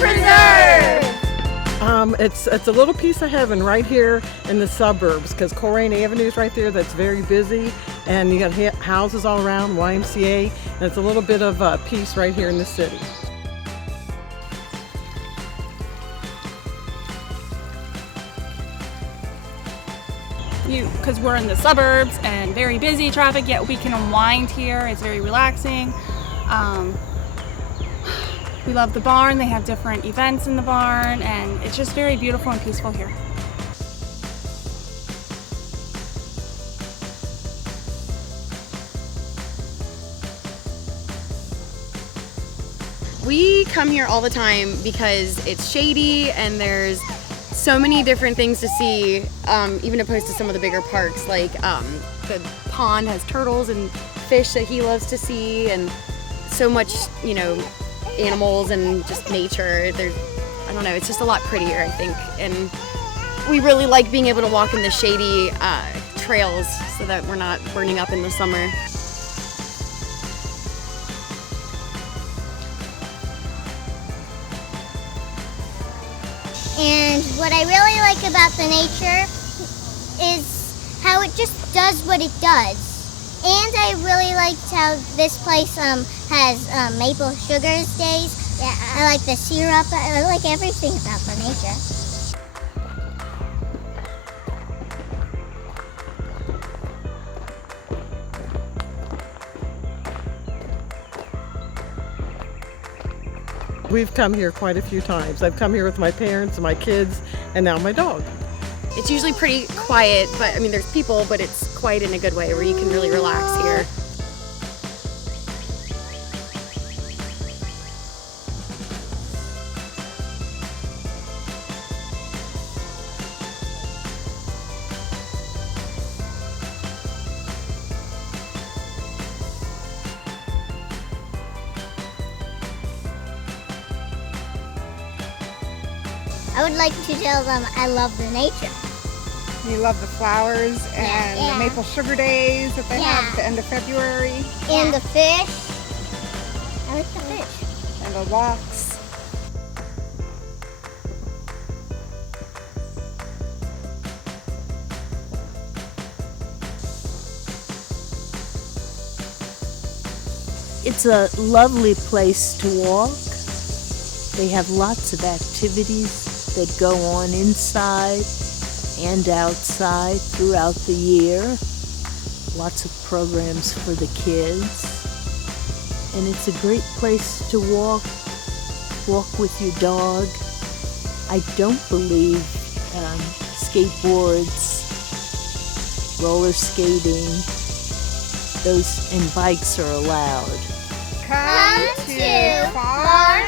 Preserve! It's a little piece of heaven right here in the suburbs because Coleraine Avenue is right there that's very busy, and you got houses all around, YMCA, and it's a little bit of peace right here in the city. Because we're in the suburbs and very busy traffic, yet we can unwind here. It's very relaxing. We love the barn. They have different events in the barn, and it's just very beautiful and peaceful here. We come here all the time because it's shady and there's so many different things to see, even opposed to some of the bigger parks. Like the pond has turtles and fish that he loves to see, and so much, animals and just nature. I don't know, it's just a lot prettier, I think. And we really like being able to walk in the shady trails so that we're not burning up in the summer. And what I really like about the nature is how it just does what it does. And I really liked how this place has maple sugars days. Yeah, I like the syrup. I like everything about the nature. We've come here quite a few times. I've come here with my parents and my kids, and now my dog. It's usually pretty quiet, but there's people, but it's quiet in a good way where you can really relax here. I would like to tell them I love the nature. You love the flowers and the maple sugar days that they have at the end of February. And the fish. I like the fish. And the walks. It's a lovely place to walk. They have lots of activities that go on inside and outside throughout the year. Lots of programs for the kids. And it's a great place to walk with your dog. I don't believe skateboards, roller skating, and bikes are allowed. Come to Farbach